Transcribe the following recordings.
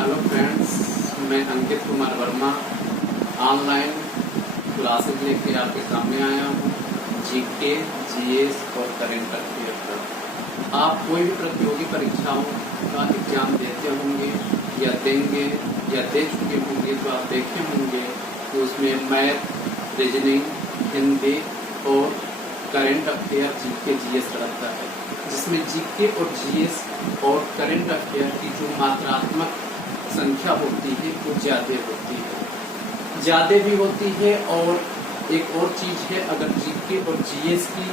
Hello friends, मैं Ankit Kumar Verma online classes लेके आपके सामने आया हूँ। जीके, जीएस और करंट अफेयर पर आप कोई भी प्रतियोगी परीक्षाओं का एग्जाम देते होंगे या देंगे या दे चुके होंगे तो आप देखे होंगे कि उसमें मैथ, रीजनिंग, हिंदी और करंट अफेयर, जीके, जीएस रहता है, जिसमें जीके और जीएस और करंट अफेयर की जो मात्रात्मक संख्या होती है वो ज़्यादा होती है, ज़्यादा भी होती है। और एक और चीज़ है, अगर जीके और जीएस की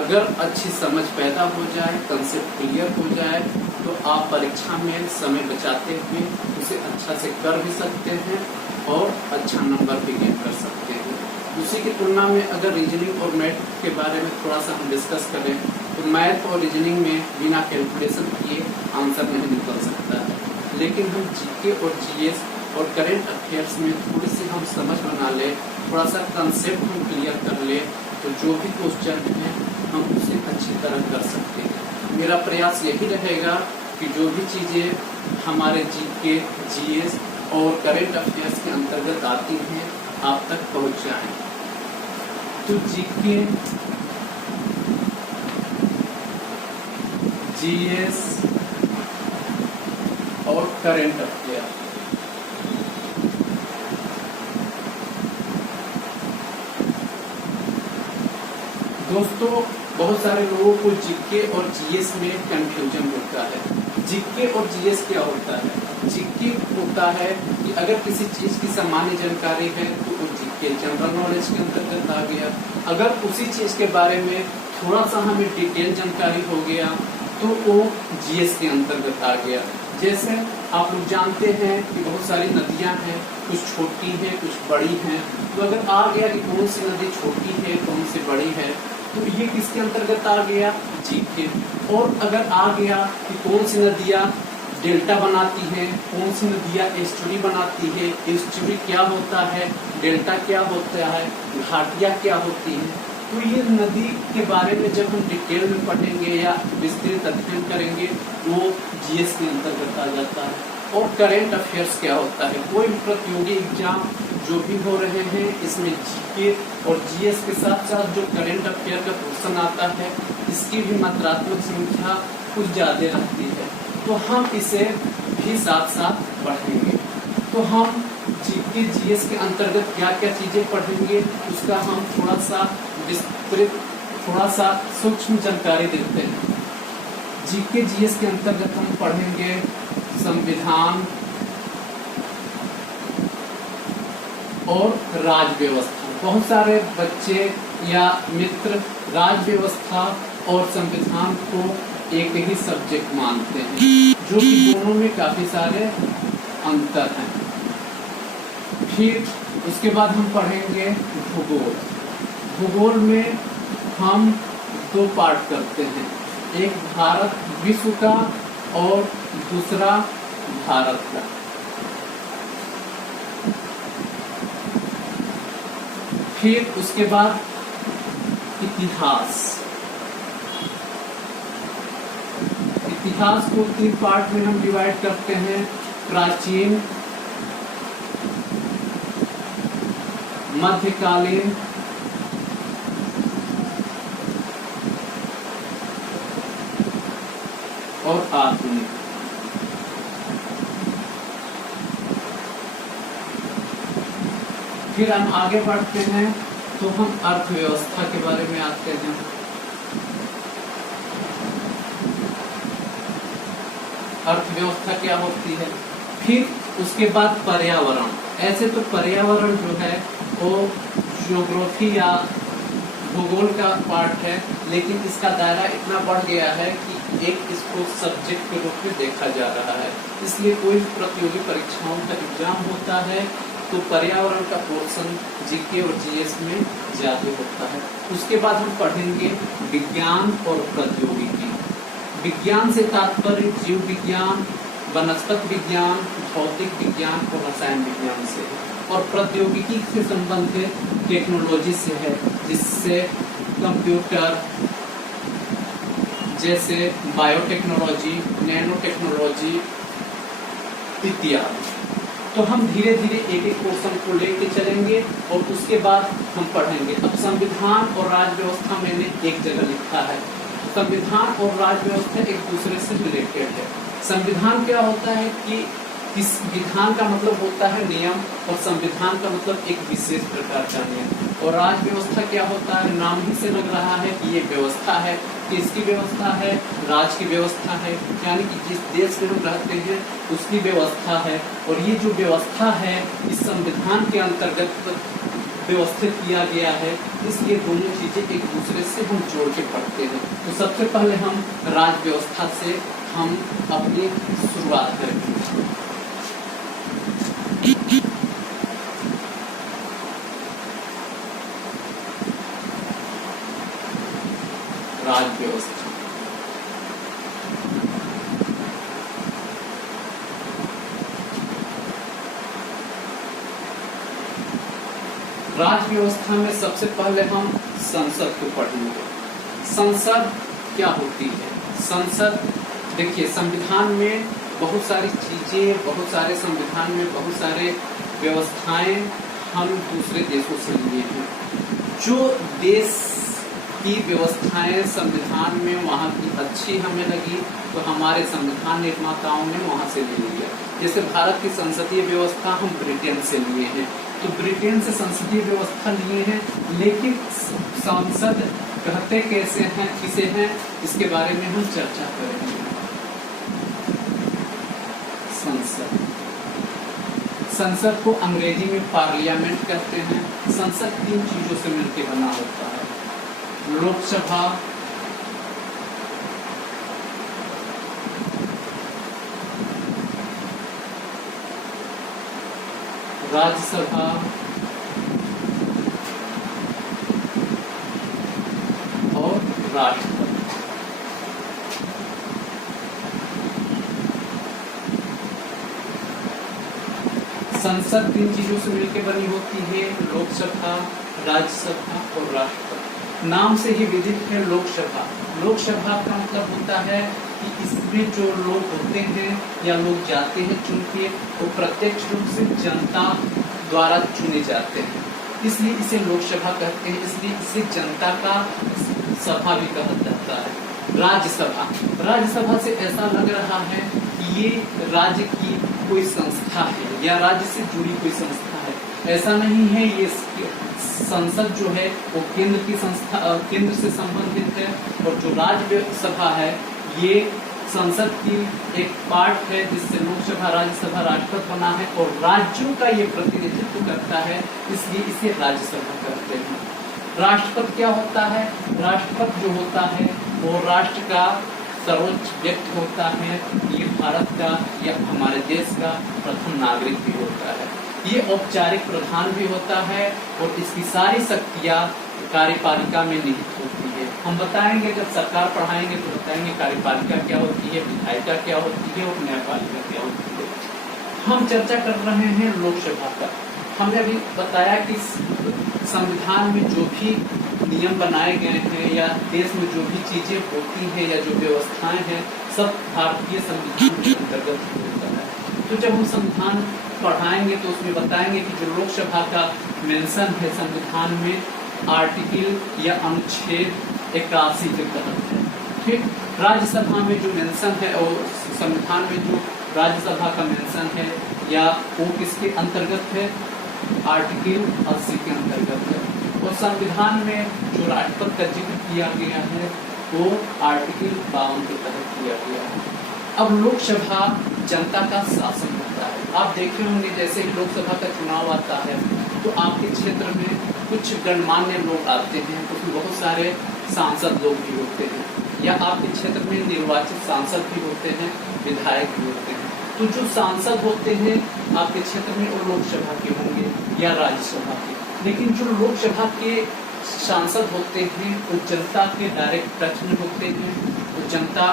अगर अच्छी समझ पैदा हो जाए, कंसेप्ट क्लियर हो जाए, तो आप परीक्षा में समय बचाते हुए उसे अच्छा से कर भी सकते हैं और अच्छा नंबर भी गेन कर सकते हैं। उसी की तुलना में अगर रीजनिंग और मैथ के बारे में थोड़ा सा हम डिस्कस करें तो मैथ और रीजनिंग में बिना कैलकुलेशन किए आंसर नहीं निकल सकता है, लेकिन हम जीके और जीएस और करंट अफेयर्स में थोड़ी सी हम समझ बना ले, थोड़ा सा कंसेप्ट हम क्लियर कर ले, तो जो भी क्वेश्चन है हम उसे अच्छी तरह कर सकते हैं। मेरा प्रयास यही रहेगा कि जो भी चीज़ें हमारे जीके, जीएस और करंट अफेयर्स के अंतर्गत आती हैं आप तक पहुंच जाएं। तो जीके, जीएस और करंट अफेयर, दोस्तों बहुत सारे लोगों को जीके और जीएस में कंफ्यूजन होता है। जीके और जीएस क्या होता है? जीके होता है कि अगर किसी चीज की सामान्य जानकारी है तो वो जीके, जनरल नॉलेज के अंतर्गत आ गया। अगर उसी चीज के बारे में थोड़ा सा हमें डिटेल जानकारी हो गया तो वो जीएस के अंतर्गत आ गया। जैसे आप लोग जानते हैं कि बहुत सारी नदियां हैं, कुछ छोटी हैं, कुछ बड़ी हैं। तो अगर आ गया कि कौन सी नदी छोटी है, कौन सी बड़ी है, तो ये किसके अंतर्गत आ गया? जीके। और अगर आ गया कि कौन सी नदियां डेल्टा बनाती हैं, कौन सी नदियां एस्चुरी बनाती है, एस्चुरी क्या होता है, डेल्टा क्या होता है, घाटियां क्या होती हैं, तो ये नदी के बारे में जब हम डिटेल में पढ़ेंगे या विस्तृत अध्ययन करेंगे वो जीएस के अंतर्गत आ जाता है। और करंट अफेयर्स क्या होता है? कोई भी प्रतियोगी एग्जाम जो भी हो रहे हैं इसमें जीके और जीएस के साथ साथ जो करंट अफेयर का क्वेश्चन आता है इसकी भी मात्रात्मक संख्या कुछ ज़्यादा रहती है, तो हम इसे भी साथ साथ पढ़ेंगे। तो हम जीके, जीएस के अंतर्गत क्या क्या चीज़ें पढ़ेंगे उसका हम थोड़ा सा विस्तृत, थोड़ा सा सूक्ष्म जानकारी देते हैं। जीके, जीएस के अंतर्गत हम पढ़ेंगे संविधान और राज व्यवस्था। बहुत सारे बच्चे या मित्र राज व्यवस्था और संविधान को एक ही सब्जेक्ट मानते हैं, जो कि दोनों में काफी सारे अंतर हैं। फिर उसके बाद हम पढ़ेंगे भूगोल। भूगोल में हम दो पार्ट करते हैं, एक भारत विश्व का और दूसरा भारत का। फिर उसके बाद इतिहास। इतिहास को 3 पार्ट में हम डिवाइड करते हैं, प्राचीन, मध्यकालीन और आधुनिक। फिर हम आगे बढ़ते हैं तो हम अर्थव्यवस्था के बारे में आते हैं। अर्थव्यवस्था क्या होती है? फिर उसके बाद पर्यावरण। ऐसे तो पर्यावरण जो है वो ज्योग्राफी या भूगोल का पार्ट है, लेकिन इसका दायरा इतना बढ़ गया है कि एक इसको सब्जेक्ट के रूप में देखा जा रहा है। इसलिए कोई प्रतियोगी परीक्षाओं का एग्जाम होता है तो पर्यावरण का पोर्शन जीके और जीएस में ज्यादा होता है। उसके बाद हम पढ़ेंगे विज्ञान और प्रौद्योगिकी। विज्ञान से तात्पर्य जीव विज्ञान, वनस्पति विज्ञान, भौतिक विज्ञान और रसायन विज्ञान से है। और प्रौद्योगिकी से संबंधित टेक्नोलॉजी से है, जिससे कंप्यूटर, जैसे बायोटेक्नोलॉजी, नैनो टेक्नोलॉजी, इत्यादि। तो हम धीरे धीरे एक एक क्वेश्चन को लेके चलेंगे और उसके बाद हम पढ़ेंगे। अब संविधान और राज्य व्यवस्था मैंने एक जगह लिखा है। संविधान और राज्य व्यवस्था एक दूसरे से रिलेटेड है। संविधान क्या होता है कि इस विधान का मतलब होता है नियम, और संविधान का मतलब एक विशेष प्रकार का नियम। और राज्य व्यवस्था क्या होता है, नाम ही से लग रहा है कि ये व्यवस्था है। किसकी व्यवस्था है, राज्य की व्यवस्था है, यानी कि जिस देश में हम रहते हैं उसकी व्यवस्था है। और ये जो व्यवस्था है इस संविधान के अंतर्गत व्यवस्थित किया गया है, इसलिए दोनों चीजें एक दूसरे से हम जोड़ के पढ़ते हैं। तो सबसे पहले हम राज्य व्यवस्था से हम अपनी शुरुआत करेंगे। राज्य व्यवस्था, राज्य व्यवस्था में सबसे पहले हम संसद को पढ़ेंगे। संसद क्या होती है? संसद, देखिए संविधान में बहुत सारी चीजें, बहुत सारे संविधान में बहुत सारे व्यवस्थाएं हम दूसरे देशों से लिए हैं। जो देश की व्यवस्थाएं संविधान में वहाँ की अच्छी हमें लगी तो हमारे संविधान निर्माताओं ने वहाँ से ले लिया। जैसे भारत की संसदीय व्यवस्था हम ब्रिटेन से लिए हैं, तो ब्रिटेन से संसदीय व्यवस्था लिए हैं, लेकिन संसद कहते कैसे हैं, किसे हैं, इसके बारे में हम चर्चा करेंगे। संसद, संसद को अंग्रेजी में पार्लियामेंट कहते हैं। संसद 3 चीजों से मिलकर बना होता है, लोकसभा, राज्यसभा और राष्ट्रपति। संसद 3 चीजों से मिलकर बनी होती है, लोकसभा, राज्यसभा और राष्ट्रपति। नाम से ही विदित है लोकसभा। लोकसभा का मतलब होता है कि इसमें जो लोग होते हैं या लोग जाते हैं चुन के, वो प्रत्यक्ष रूप से जनता द्वारा चुने जाते हैं, इसलिए इसे लोकसभा कहते हैं। इसलिए इसे जनता का सभा भी कहा जाता है। राज्यसभा, राज्यसभा से ऐसा लग रहा है कि ये राज्य की कोई संस्था है या राज्य से जुड़ी कोई संस्था है। ऐसा नहीं है, ये संसद जो है वो केंद्र की संस्था, केंद्र से संबंधित है, और जो राज्यसभा है ये संसद की एक पार्ट है जिससे लोकसभा, राज्यसभा, राष्ट्रपति बना है, और राज्यों का ये प्रतिनिधित्व करता है, इसलिए इसे राज्यसभा कहते हैं। राष्ट्रपति क्या होता है? राष्ट्रपति जो होता है वो राष्ट्र का सर्वोच्च व्यक्ति होता है। ये भारत का या हमारे देश का प्रथम नागरिक भी होता है। ये औपचारिक प्रधान भी होता है और इसकी सारी शक्तियां कार्यपालिका में निहित होती है। हम बताएंगे, जब सरकार पढ़ाएंगे तो बताएंगे कार्यपालिका क्या होती है, विधायिका क्या होती है और न्यायपालिका क्या होती है। हम चर्चा कर रहे हैं लोकसभा का। हमने अभी बताया कि संविधान में जो भी नियम बनाए गए हैं या देश में जो भी चीजें होती हैं या जो व्यवस्थाएं हैं, सब भारतीय संविधान के अंतर्गत होता है। तो जब हम संविधान पढ़ाएंगे तो उसमें बताएंगे कि जो लोकसभा का मेंशन है संविधान में, आर्टिकल या अनुच्छेद 81 के तहत है। ठीक, राज्यसभा में जो मेंशन है और संविधान में जो राज्यसभा का मेंशन है या वो किसके अंतर्गत है, आर्टिकल 80 के अंतर्गत है। और संविधान में जो राष्ट्रपति का जिक्र किया गया है वो आर्टिकल 52 के तहत किया गया है। अब लोकसभा जनता का शासन होता है। आप देखे होंगे जैसे ही लोकसभा का चुनाव आता है तो आपके क्षेत्र में कुछ गणमान्य लोग आते हैं, क्योंकि बहुत सारे सांसद लोग भी होते हैं, या आपके क्षेत्र में निर्वाचित सांसद भी होते हैं, विधायक भी होते हैं। तो जो सांसद होते हैं आपके क्षेत्र में वो लोकसभा के होंगे या राज्यसभा के, लेकिन जो लोकसभा के सांसद होते हैं वो जनता के डायरेक्ट टच में होते हैं, वो जनता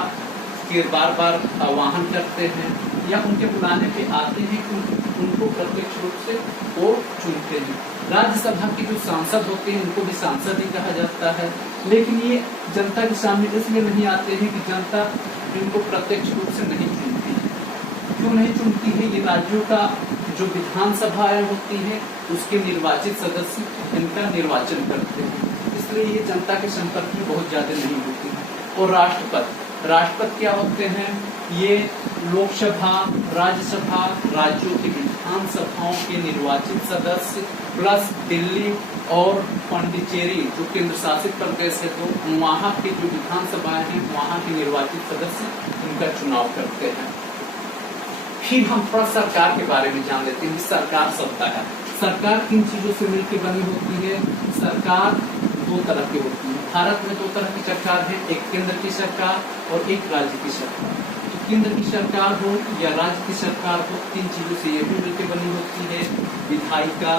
के बार बार आह्वान करते हैं या उनके बुलाने पे आते हैं कि उनको प्रत्यक्ष रूप से वो चुनते हैं। राज्यसभा के जो सांसद होते हैं उनको भी सांसद ही कहा जाता है, लेकिन ये जनता के सामने इसलिए नहीं आते हैं कि जनता इनको प्रत्यक्ष रूप से नहीं चुनती है। क्यों नहीं चुनती है? ये राज्यों का जो विधानसभाएं होती है उसके निर्वाचित सदस्य इनका निर्वाचन करते हैं, इसलिए ये जनता के संपर्क में बहुत ज्यादा नहीं होती है। और राष्ट्रपति क्या होते हैं? ये लोकसभा, राज्यसभा, राज्यों की विधानसभाओं के निर्वाचित सदस्य प्लस दिल्ली और पांडिचेरी जो केंद्र शासित प्रदेश है तो वहाँ के जो विधानसभाएं हैं वहाँ के निर्वाचित सदस्य इनका चुनाव करते हैं। फिर हम थोड़ा सरकार के बारे में जान लेते हैं। सरकार सत्ता है। सरकार किन चीजों से मिलकर बनी होती है? सरकार दो तरह की होती है। भारत में दो तरह की सरकार है, एक केंद्र की सरकार और एक राज्य की सरकार। तो केंद्र की सरकार हो या राज्य की सरकार हो, तीन चीजों से ये भी मिलकर बनी होती है। विधायिका,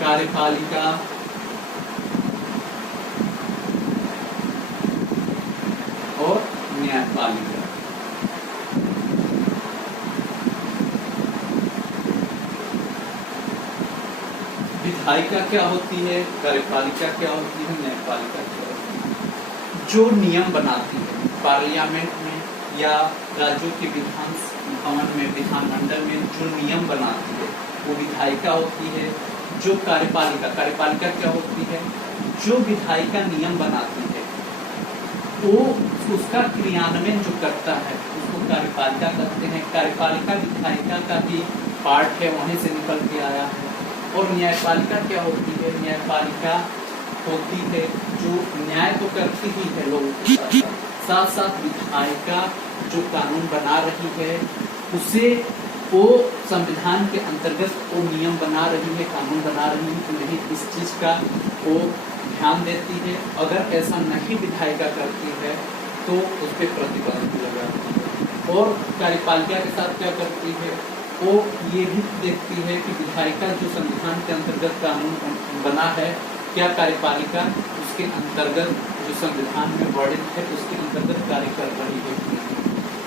कार्यपालिका और न्यायपालिका। विधायिका क्या होती है, कार्यपालिका क्या होती है, न्यायपालिका क्या होती है? जो नियम बनाती है पार्लियामेंट में या राज्यों के विधान भवन में, विधानमंडल में जो नियम बनाती है वो विधायिका होती है। जो कार्यपालिका क्या होती है? जो विधायिका नियम बनाती है वो उसका क्रियान्वयन जो करता है उसको कार्यपालिका कहते हैं। कार्यपालिका विधायिका का ही पार्ट है, वहीं से निकल के आया है। और न्यायपालिका क्या होती है? न्यायपालिका होती है जो न्याय तो करती ही है लोगों के साथ साथ विधायिका जो कानून बना रही है उसे वो संविधान के अंतर्गत वो नियम बना रही है, कानून बना रही है, तो नहीं इस चीज का वो ध्यान देती है। अगर ऐसा नहीं विधायिका करती है तो उस पर प्रतिबंध लगाती है। और कार्यपालिका के साथ क्या करती है? वो ये भी देखती है कि विधायिका जो संविधान के अंतर्गत कानून बना है, क्या कार्यपालिका उसके अंतर्गत जो संविधान में वर्णित है उसके अंतर्गत कार्य कर रही है।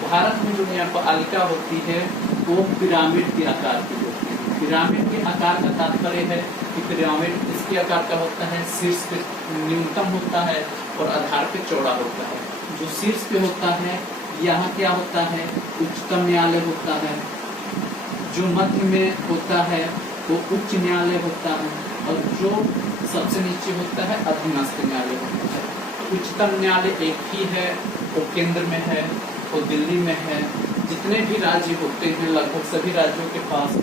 भारत में जो न्यायपालिका होती है वो पिरामिड के आकार की होती है। पिरामिड के आकार का तात्पर्य है कि पिरामिड इसके आकार का होता है, शीर्ष पे न्यूनतम होता है और आधार पे चौड़ा होता है। जो शीर्ष पे होता है यहाँ क्या होता है? उच्चतम न्यायालय होता है। जो मध्य में होता है वो उच्च न्यायालय होता है और जो सबसे नीचे होता है अधीनस्थ न्यायालय होता है। उच्चतम न्यायालय एक ही है, वो केंद्र में है, वो दिल्ली में है। जितने भी राज्य होते हैं लगभग सभी राज्यों के पास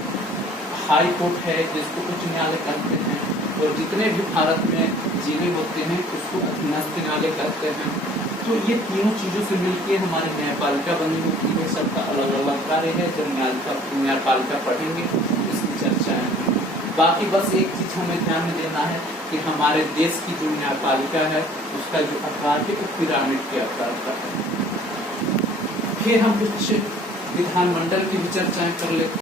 हाई कोर्ट है जिसको उच्च न्यायालय कहते हैं, और जितने भी भारत में जिले होते हैं उसको अधीनस्थ न्यायालय कहते हैं। तो ये तीनों चीजों से मिलकर हमारी न्यायपालिका बनी होती है। सबका अलग अलग कार्य है। जब न्यायपालिका पढ़ेंगे इसकी चर्चा है। बाकी बस एक चीज हमें ध्यान में देना है कि हमारे देश की जो न्यायपालिका है उसका जो आकार है वो पिरामिड के आकार का है। फिर हम कुछ विधानमंडल की भी चर्चाएं कर लेते हैं।